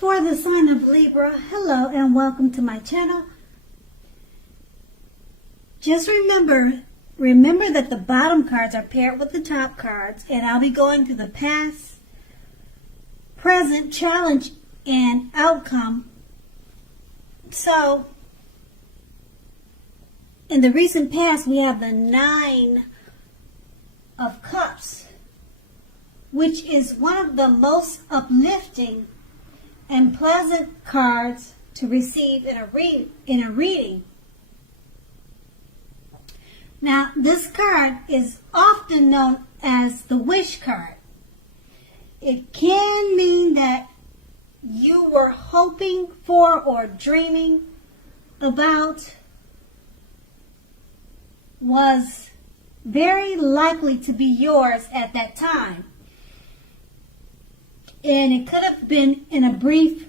For the sign of Libra, hello and welcome to my channel. Just remember that the bottom cards are paired with the top cards, and I'll be going through the past, present, challenge, and outcome. So, in the recent past, we have the Nine of Cups, which is one of the most uplifting and pleasant cards to receive in a reading. Now, this card is often known as the wish card. It can mean that you were hoping for or dreaming about was very likely to be yours at that time. And it could have been in a brief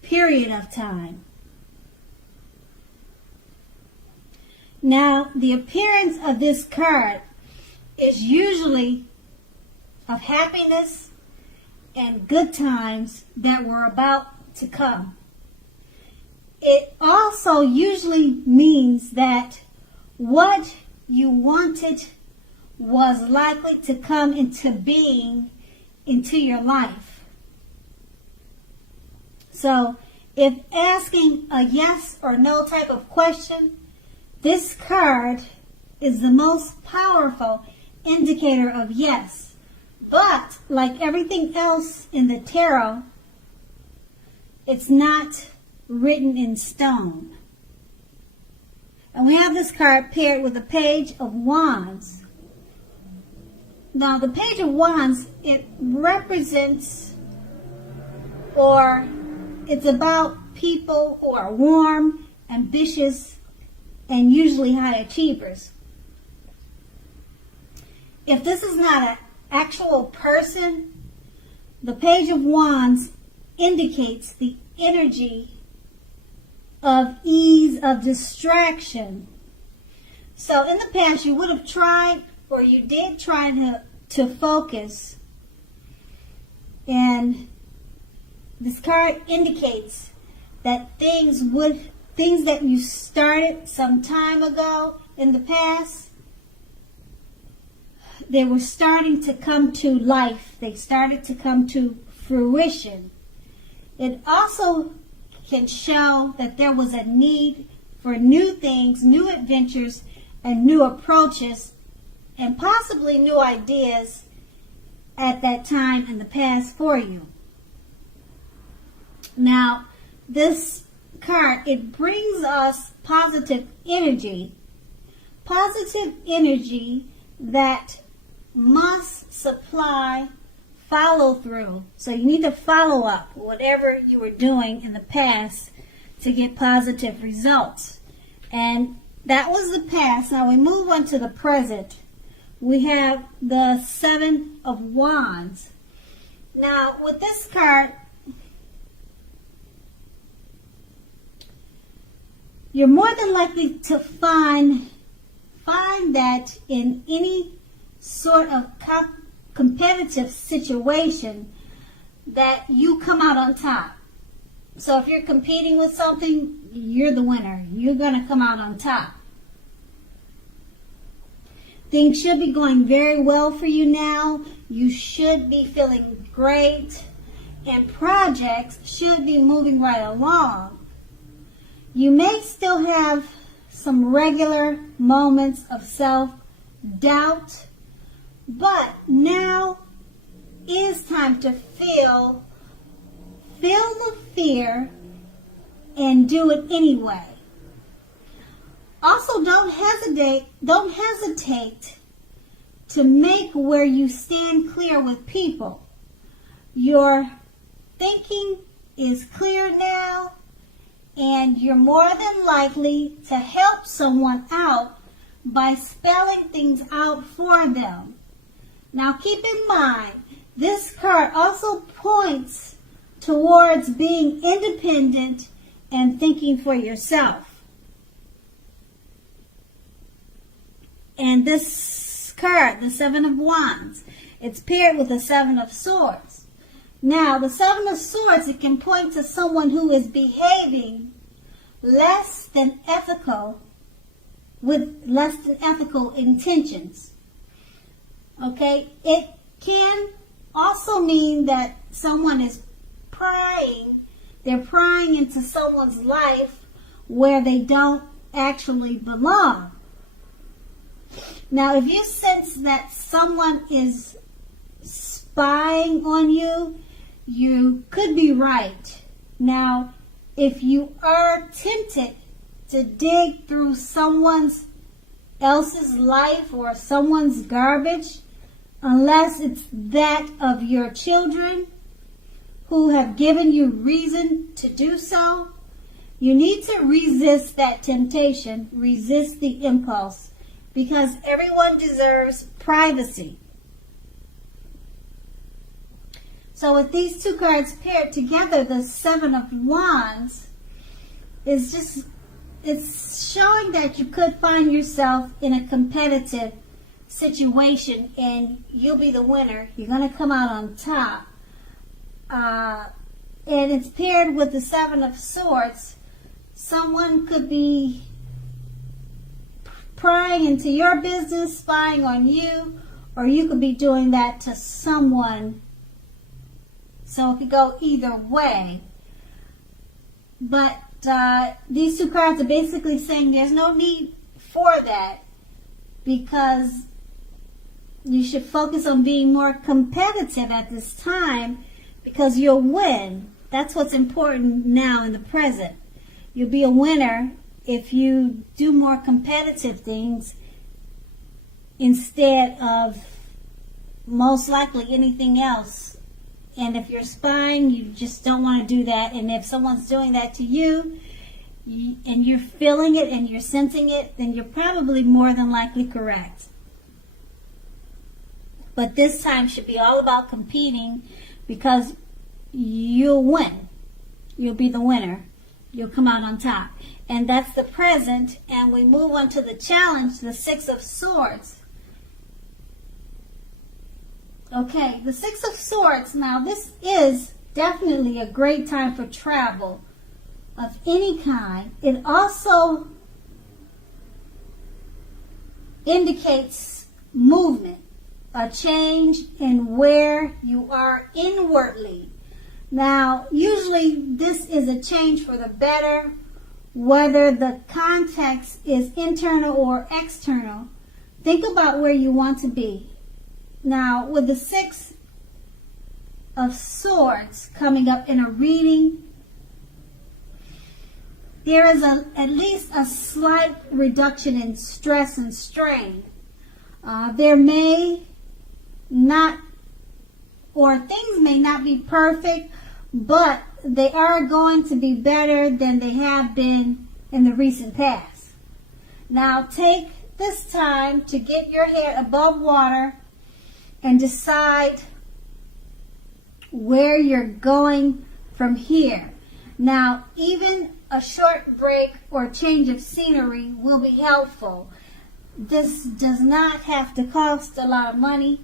period of time. Now, the appearance of this card is usually of happiness and good times that were about to come. It also usually means that what you wanted was likely to come into being into your life. So, if asking a yes or no type of question, this card is the most powerful indicator of yes. But, like everything else in the tarot, it's not written in stone. And we have this card paired with the Page of Wands. Now, the Page of Wands, it represents, or it's about people who are warm, ambitious, and usually high achievers. If this is not an actual person, the Page of Wands indicates the energy of ease, of distraction. So in the past, you would have tried, or you did try to focus, and this card indicates that things that you started some time ago in the past, they were starting to come to life. They started to come to fruition. It also can show that there was a need for new things, new adventures, and new approaches, and possibly new ideas at that time in the past for you. Now, this card, it brings us positive energy that must supply follow through. So you need to follow up whatever you were doing in the past to get positive results. And that was the past. Now we move on to the present. We have the Seven of Wands. Now with this card, you're more than likely to find that in any sort of competitive situation that you come out on top. So if you're competing with something, you're the winner. You're going to come out on top. Things should be going very well for you now. You should be feeling great, and projects should be moving right along. You may still have some regular moments of self-doubt, but now is time to feel the fear and do it anyway. Also, don't hesitate to make where you stand clear with people. Your thinking is clear now, and you're more than likely to help someone out by spelling things out for them. Now keep in mind, this card also points towards being independent and thinking for yourself. And this card, the Seven of Wands, it's paired with the Seven of Swords. Now, the Seven of Swords, it can point to someone who is behaving less than ethical, with less than ethical intentions. Okay? It can also mean that someone is prying. They're prying into someone's life where they don't actually belong. Now, if you sense that someone is spying on you, you could be right. Now, if you are tempted to dig through someone else's life or someone's garbage, unless it's that of your children who have given you reason to do so, you need to resist that temptation, resist the impulse, because everyone deserves privacy. So with these two cards paired together, the Seven of Wands is just, it's showing that you could find yourself in a competitive situation and you'll be the winner. You're going to come out on top. And it's paired with the Seven of Swords. Someone could be prying into your business, spying on you, or you could be doing that to someone. So it could go either way. But these two cards are basically saying there's no need for that, because you should focus on being more competitive at this time, because you'll win. That's what's important now in the present. You'll be a winner if you do more competitive things instead of most likely anything else. And if you're spying, you just don't want to do that. And if someone's doing that to you, and you're feeling it and you're sensing it, then you're probably more than likely correct. But this time should be all about competing, because you'll win. You'll be the winner. You'll come out on top. And that's the present. And we move on to the challenge, the Six of Swords. Okay, the Six of Swords. Now, this is definitely a great time for travel of any kind. It also indicates movement, a change in where you are inwardly. Now, usually this is a change for the better, whether the context is internal or external. Think about where you want to be. Now, with the Six of Swords coming up in a reading, there is at least a slight reduction in stress and strain. There may not, or things may not be perfect, but they are going to be better than they have been in the recent past. Now, take this time to get your head above water and decide where you're going from here. Now, even a short break or change of scenery will be helpful. This does not have to cost a lot of money.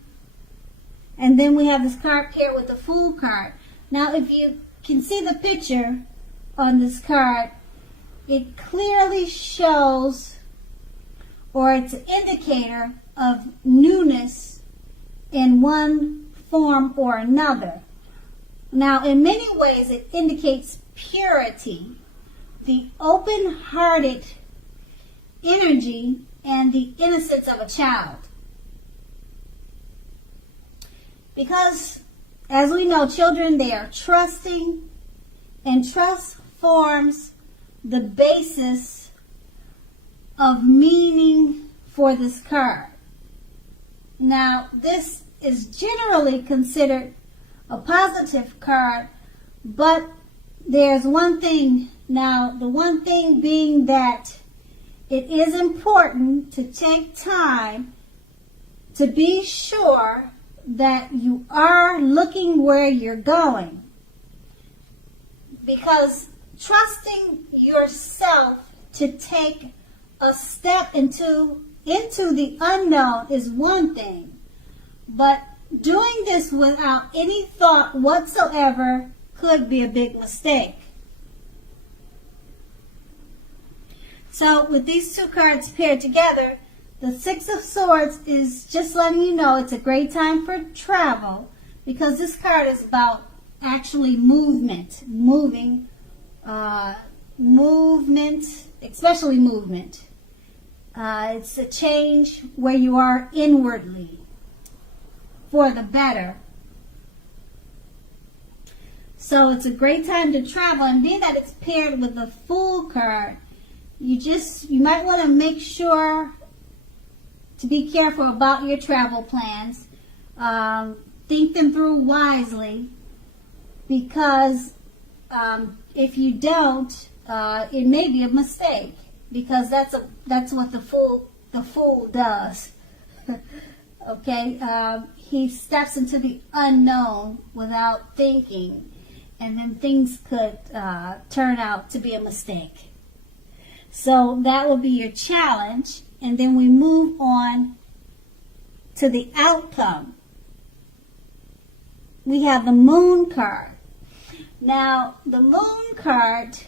And then we have this card paired with the Fool card. Now, if you can see the picture on this card, it clearly shows, or it's an indicator of newness in one form or another. Now, in many ways, it indicates purity, the open-hearted energy, and the innocence of a child. Because, as we know, children, they are trusting, and trust forms the basis of meaning for this card. Now, this is generally considered a positive card, but there's one thing. Now, the one thing being that it is important to take time to be sure that you are looking where you're going. Because trusting yourself to take a step into the unknown is one thing, but doing this without any thought whatsoever could be a big mistake. So with these two cards paired together, the Six of Swords is just letting you know it's a great time for travel, because this card is about actually movement, especially movement. It's a change where you are inwardly for the better. So it's a great time to travel, and being that it's paired with the Fool card, you might want to make sure to be careful about your travel plans. Think them through wisely, because if you don't, it may be a mistake, because that's what the fool does. Okay, he steps into the unknown without thinking, and then things could turn out to be a mistake. So that will be your challenge, and then we move on to the outcome. We have the Moon card. Now, the Moon card,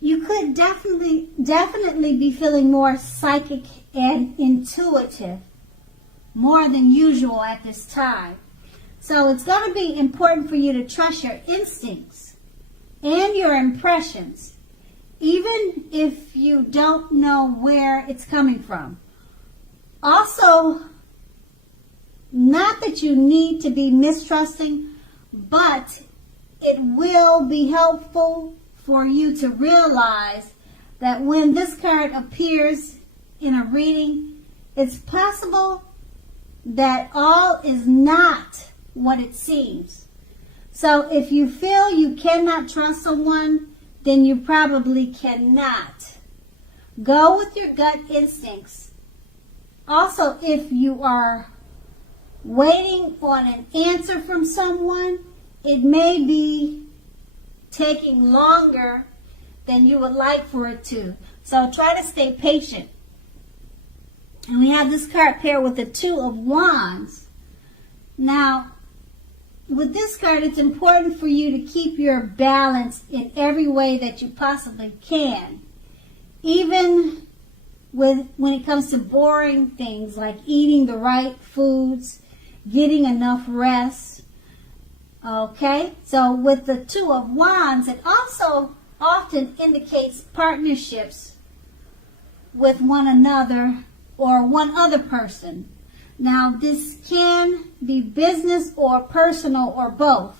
you could definitely be feeling more psychic and intuitive, more than usual at this time. So it's going to be important for you to trust your instincts and your impressions, even if you don't know where it's coming from. Also, not that you need to be mistrusting, but it will be helpful for you to realize that when this card appears in a reading, it's possible that all is not what it seems. So if you feel you cannot trust someone, then you probably cannot. Go with your gut instincts. Also, if you are waiting on an answer from someone, it may be taking longer than you would like for it to. So try to stay patient. And we have this card paired with the Two of Wands. Now, with this card, it's important for you to keep your balance in every way that you possibly can. Even when it comes to boring things like eating the right foods, getting enough rest. Okay, so with the Two of Wands, it also often indicates partnerships with one another or one other person. Now, this can be business or personal or both.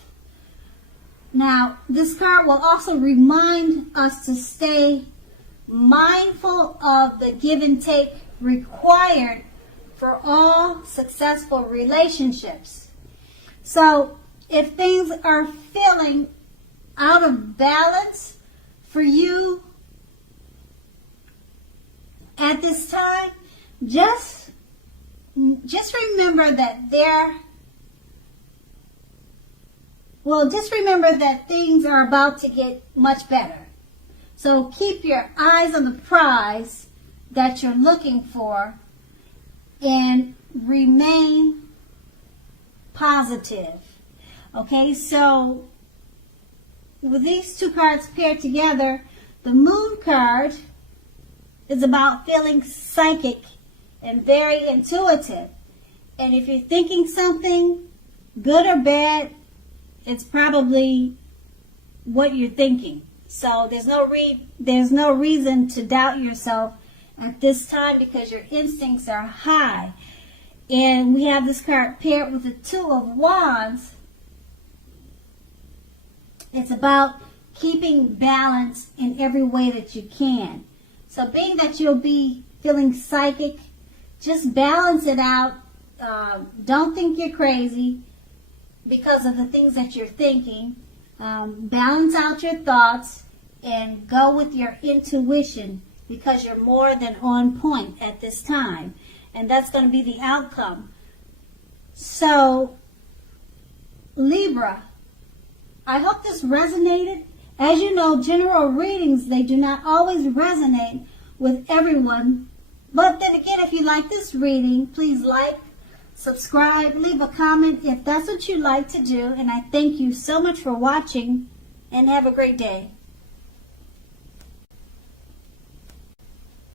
Now, this card will also remind us to stay mindful of the give and take required for all successful relationships. So, if things are feeling out of balance for you at this time, just remember that things are about to get much better. So keep your eyes on the prize that you're looking for and remain positive. Okay, so with these two cards paired together, the Moon card is about feeling psychic and very intuitive. And if you're thinking something, good or bad, it's probably what you're thinking. So there's no reason to doubt yourself at this time, because your instincts are high. And we have this card paired with the Two of Wands. It's about keeping balance in every way that you can. So being that you'll be feeling psychic, just balance it out. Don't think you're crazy because of the things that you're thinking. Balance out your thoughts and go with your intuition, because you're more than on point at this time. And that's going to be the outcome. So, Libra, I hope this resonated. As you know, general readings, they do not always resonate with everyone. But then again, if you like this reading, please like, subscribe, leave a comment if that's what you like to do. And I thank you so much for watching, and have a great day.